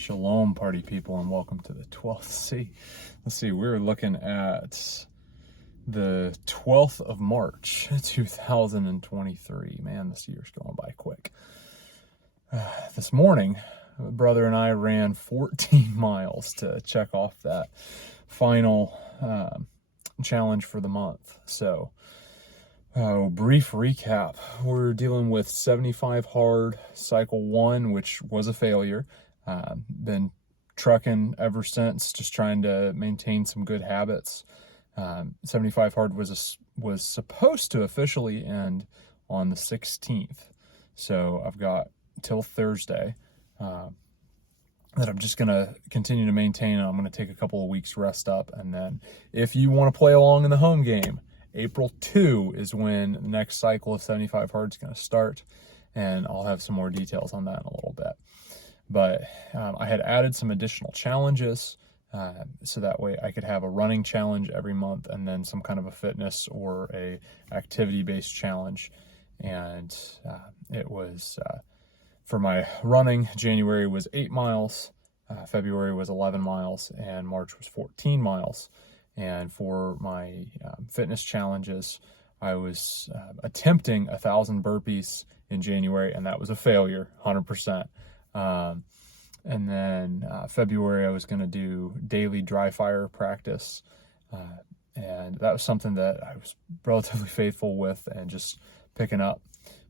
Shalom, party people, and welcome to the 12th C. Let's see, we're looking at the 12th of March, 2023. Man, this year's going by quick. This morning, brother and I ran 14 miles to check off that final challenge for the month. So, brief recap. We're dealing with 75 hard, cycle 1, which was a failure. Been trucking ever since, just trying to maintain some good habits. 75 hard was supposed to officially end on the 16th. So I've got till Thursday that I'm just going to continue to maintain. I'm going to take a couple of weeks rest up. And then if you want to play along in the home game, April 2 is when the next cycle of 75 hard is going to start. And I'll have some more details on that in a little bit. But I had added some additional challenges so that way I could have a running challenge every month and then some kind of a fitness or a activity-based challenge. And it was, for my running, January was 8 miles, February was 11 miles, and March was 14 miles. And for my fitness challenges, I was attempting 1,000 burpees in January, and that was a failure, 100%. And then February, I was going to do daily dry fire practice. And that was something that I was relatively faithful with, and just picking up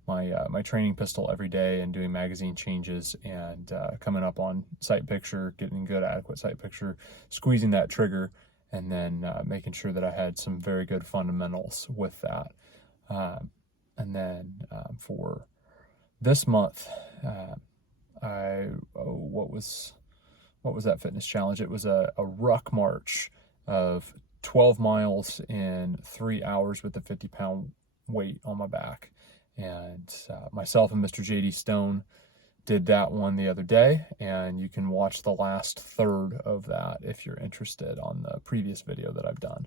my training pistol every day and doing magazine changes and coming up on sight picture, getting good, adequate sight picture, squeezing that trigger, and then making sure that I had some very good fundamentals with that. And then for this month, what was that fitness challenge? It was a Ruck March of 12 miles in 3 hours with a 50-pound weight on my back. And myself and Mr. JD Stone did that one the other day, and you can watch the last third of that if you're interested on the previous video that I've done.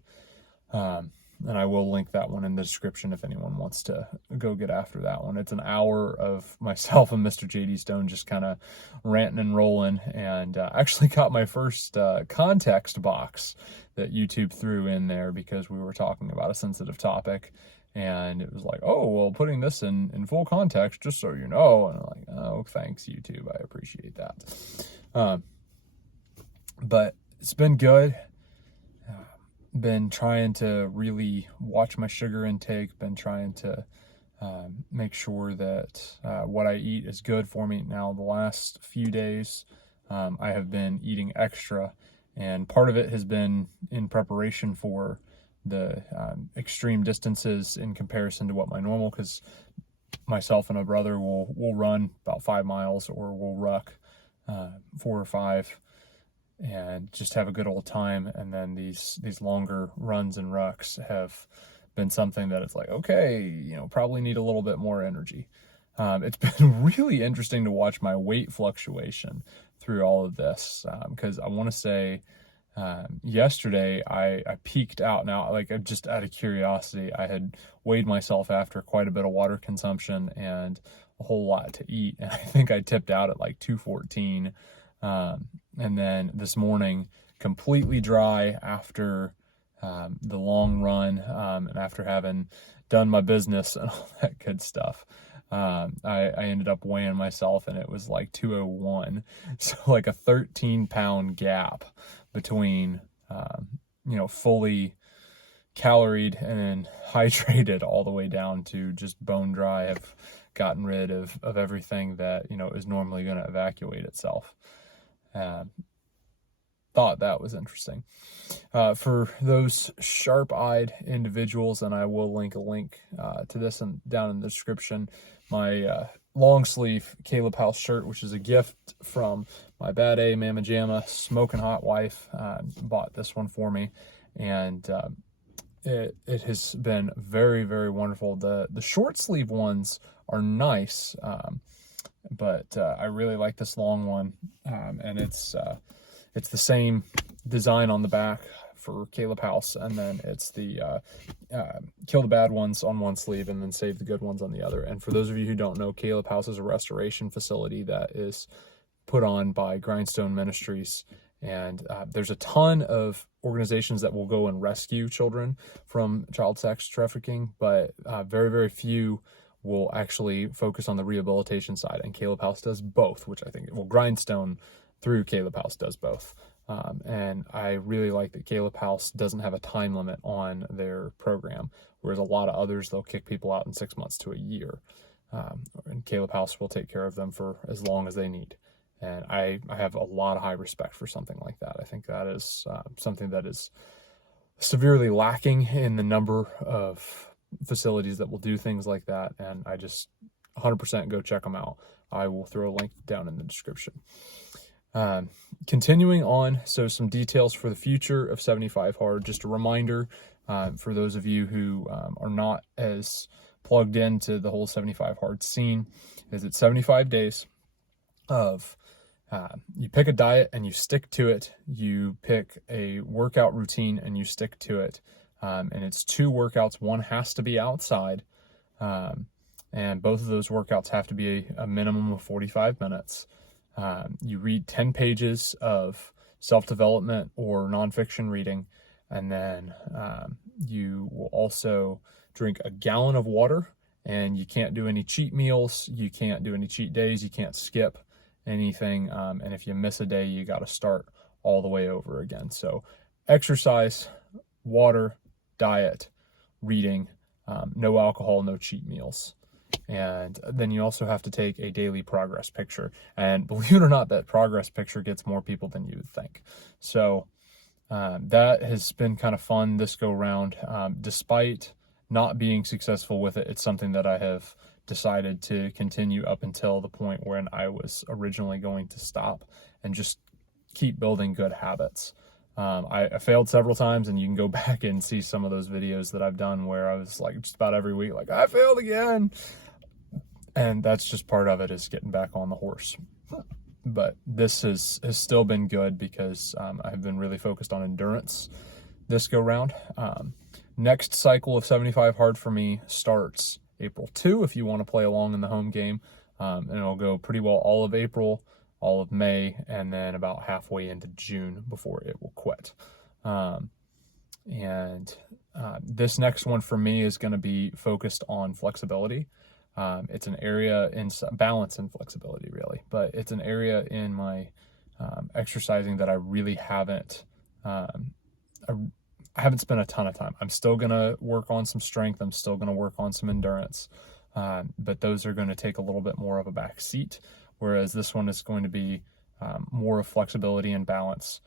And I will link that one in the description if anyone wants to go get after that one. It's an hour of myself and Mr. JD Stone just kind of ranting and rolling, and actually got my first context box that YouTube threw in there because we were talking about a sensitive topic. And it was like, oh, well, putting this in full context, just so you know. And I'm like, oh, thanks, YouTube. I appreciate that. But it's been good. Been trying to really watch my sugar intake, been trying to make sure that what I eat is good for me. Now, the last few days, I have been eating extra, and part of it has been in preparation for the extreme distances in comparison to what my normal, because myself and a brother will run about 5 miles, or we'll ruck 4 or 5, and just have a good old time. And then these longer runs and rucks have been something that it's like, okay, probably need a little bit more energy. It's been really interesting to watch my weight fluctuation through all of this, because I want to say yesterday I peaked out. Now, like, just out of curiosity, I had weighed myself after quite a bit of water consumption and a whole lot to eat, and I think I tipped out at like 214. And then this morning, completely dry after the long run, and after having done my business and all that good stuff, I ended up weighing myself, and it was like 201. So like a 13-pound gap between, fully caloried and then hydrated all the way down to just bone dry. I've gotten rid of everything that, is normally going to evacuate itself. Thought that was interesting. For those sharp-eyed individuals, and I will link a link to this down in the description, my long sleeve Kaleb House shirt, which is a gift from my Bad A Mama Jamma smoking hot wife, bought this one for me, and it has been very, very wonderful. The short sleeve ones are nice, but I really like this long one, and it's the same design on the back for Kaleb House, and then it's the kill the bad ones on one sleeve and then save the good ones on the other. And for those of you who don't know, Kaleb House is a restoration facility that is put on by Grindstone Ministries. And there's a ton of organizations that will go and rescue children from child sex trafficking, but very, very few will actually focus on the rehabilitation side. And Kaleb House does both, which I think, well, Grindstone through Kaleb House does both. And I really like that Kaleb House doesn't have a time limit on their program, whereas a lot of others, they'll kick people out in 6 months to a year. And Kaleb House will take care of them for as long as they need. And I have a lot of high respect for something like that. I think that is something that is severely lacking in the number of facilities that will do things like that. And I just 100% go check them out. I will throw a link down in the description. Continuing on, so some details for the future of 75 Hard. Just a reminder for those of you who are not as plugged into the whole 75 Hard scene, is it 75 days of you pick a diet and you stick to it. You pick a workout routine and you stick to it. And it's 2 workouts. One has to be outside. And both of those workouts have to be a minimum of 45 minutes. You read 10 pages of self-development or nonfiction reading. And then you will also drink a gallon of water, and you can't do any cheat meals. You can't do any cheat days. You can't skip anything. And if you miss a day, you got to start all the way over again. So exercise, water, diet, reading, no alcohol, no cheat meals. And then you also have to take a daily progress picture. And believe it or not, that progress picture gets more people than you would think. So that has been kind of fun this go round. Despite not being successful with it, it's something that I have decided to continue up until the point when I was originally going to stop and just keep building good habits. I failed several times, and you can go back and see some of those videos that I've done where I was like just about every week, like, I failed again. And that's just part of it, is getting back on the horse. But this has still been good because I've been really focused on endurance this go round. Next cycle of 75 Hard for me starts April 2 if you want to play along in the home game. And it'll go pretty well all of April, all of May, and then about halfway into June before it will quit. This next one for me is going to be focused on flexibility. It's an area in balance and flexibility, really, but it's an area in my exercising that I really haven't I haven't spent a ton of time. I'm still going to work on some strength. I'm still going to work on some endurance, but those are going to take a little bit more of a back seat, whereas this one is going to be more of flexibility and balance,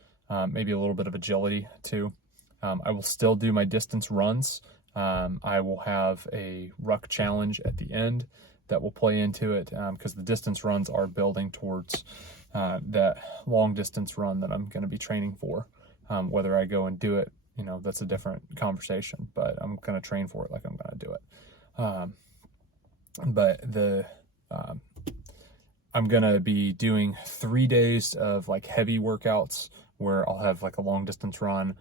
maybe a little bit of agility too. I will still do my distance runs. I will have a ruck challenge at the end that will play into it, because the distance runs are building towards that long distance run that I'm going to be training for. Whether I go and do it, that's a different conversation, but I'm going to train for it like I'm going to do it. I'm going to be doing 3 days of like heavy workouts where I'll have like a long distance run,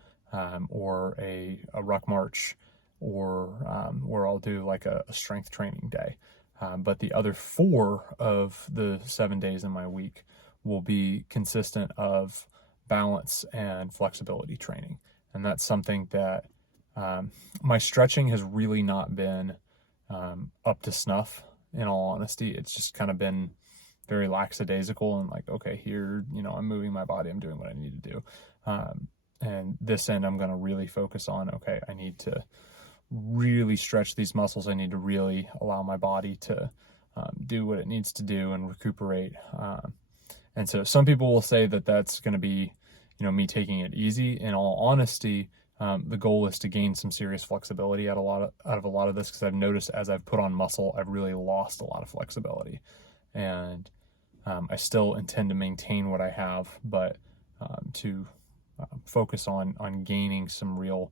or a ruck march, or where I'll do like a strength training day. But the other 4 of the 7 days in my week will be consistent of balance and flexibility training. And that's something that my stretching has really not been up to snuff, in all honesty. It's just kind of been very lackadaisical and like, okay, here, I'm moving my body, I'm doing what I need to do. And this end, I'm going to really focus on, okay, I need to really stretch these muscles. I need to really allow my body to do what it needs to do and recuperate. And so some people will say that that's going to be, me taking it easy. In all honesty, the goal is to gain some serious flexibility out of a lot of this, because I've noticed as I've put on muscle, I've really lost a lot of flexibility. And I still intend to maintain what I have, but to focus on gaining some real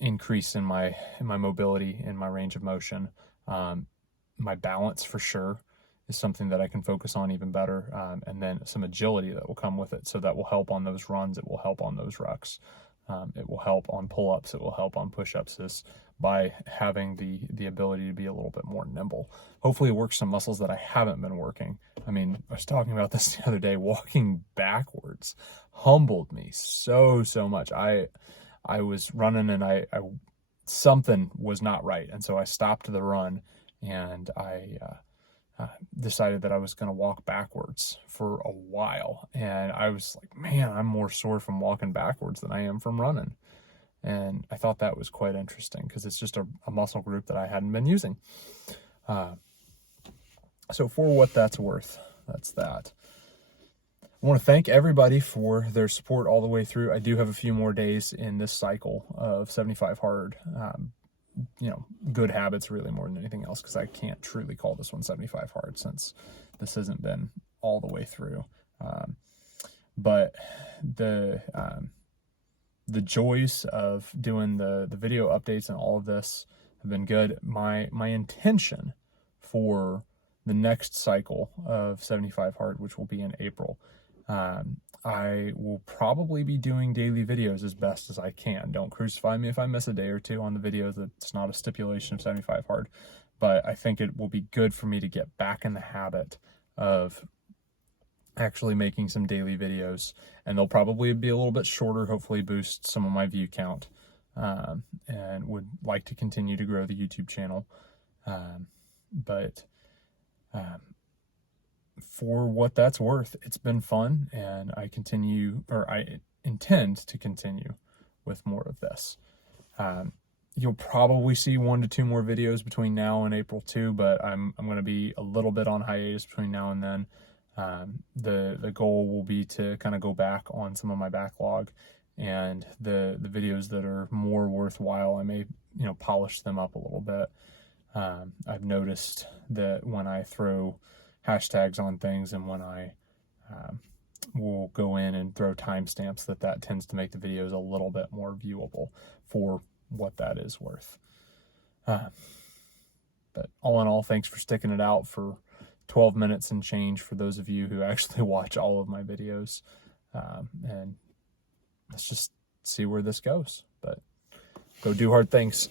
increase in my mobility, in my range of motion. My balance for sure is something that I can focus on even better, and then some agility that will come with it. So that will help on those runs. It will help on those rucks. It will help on pull-ups. It will help on push-ups, is by having the ability to be a little bit more nimble. Hopefully it works some muscles that I haven't been working. I mean, I was talking about this the other day. Walking backwards humbled me so much. I was running and I something was not right, and so I stopped the run, and I decided that I was going to walk backwards for a while. And I was like, man, I'm more sore from walking backwards than I am from running. And I thought that was quite interesting, because it's just a muscle group that I hadn't been using. So for what that's worth, that's that. I want to thank everybody for their support all the way through. I do have a few more days in this cycle of 75 hard. Good habits really more than anything else, because I can't truly call this one 75 hard since this hasn't been all the way through. But the joys of doing the video updates and all of this have been good. My intention for the next cycle of 75 hard, which will be in April, I will probably be doing daily videos as best as I can. Don't crucify me if I miss a day or two on the videos. It's not a stipulation of 75 hard, but I think it will be good for me to get back in the habit of actually making some daily videos, and they'll probably be a little bit shorter, hopefully boost some of my view count, and would like to continue to grow the YouTube channel. For what that's worth, it's been fun, and I intend to continue with more of this. You'll probably see 1 to 2 more videos between now and April 2, but I'm going to be a little bit on hiatus between now and then. The goal will be to kind of go back on some of my backlog, and the videos that are more worthwhile, I may polish them up a little bit. I've noticed that when I throw hashtags on things, and when I will go in and throw timestamps, that tends to make the videos a little bit more viewable for what that is worth. But all in all, thanks for sticking it out for 12 minutes and change for those of you who actually watch all of my videos. And let's just see where this goes. But go do hard things.